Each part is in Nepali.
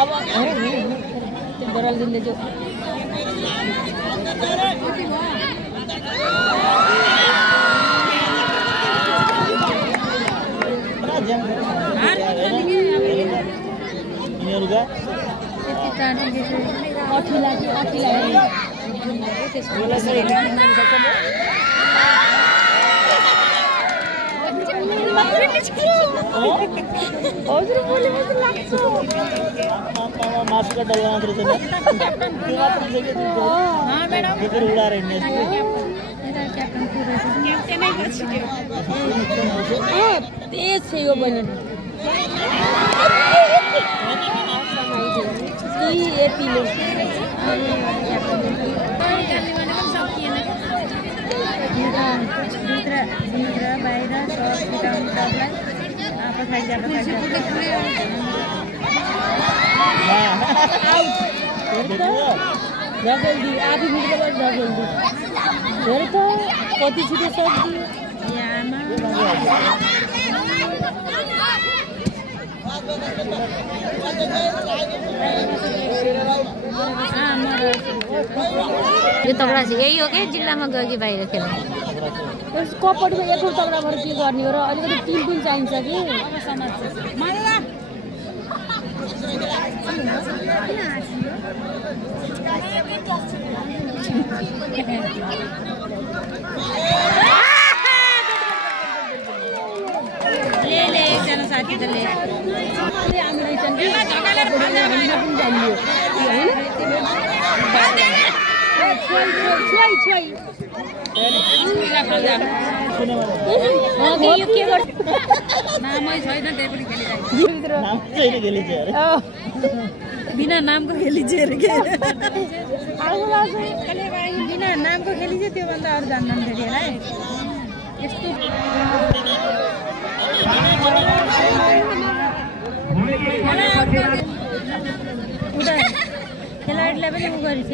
अब बरल दिन जो मास्क डलवा उड़ा रहे तेज से यो बने यति भित्र बाहिर सब फिटाउनु सबलाई आपस जल्दी आधी मिनट बाद जल्दी हेर त कति छिटो सक्दियो यो तगडा चाहिँ यही हो क्या जिल्लामा गयो कि बाहिर खेल्नु कपडमा एक तगडाबाट के गर्ने हो र अलिकति टिम चाहिन्छ कि ले एकजना साथी त ले बिना नामको खेलिन्छ बिना नामको खेलिन्छ त्योभन्दा अरू जान्दैन फेरि है यस्तो खेलाडीलाई पनि उ गरेछ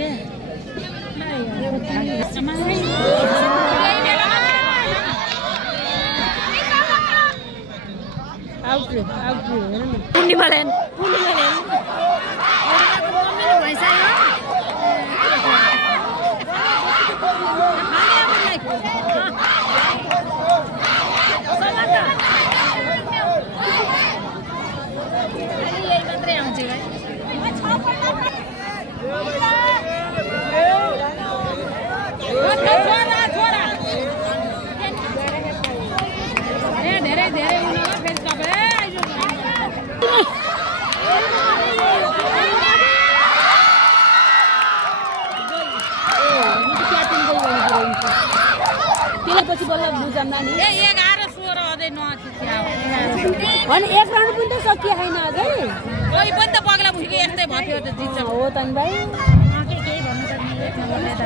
पछि बल्ल बुझ्न नि 11-16 अझै नछिट्या अनि एक राउन्ड पनि त सकिए छैन अझै कोही पनि त पगला भुइको यस्तै भयो त जित्छ हो त नि भाइ केही भन्नु पर्ने एक नम्बरले त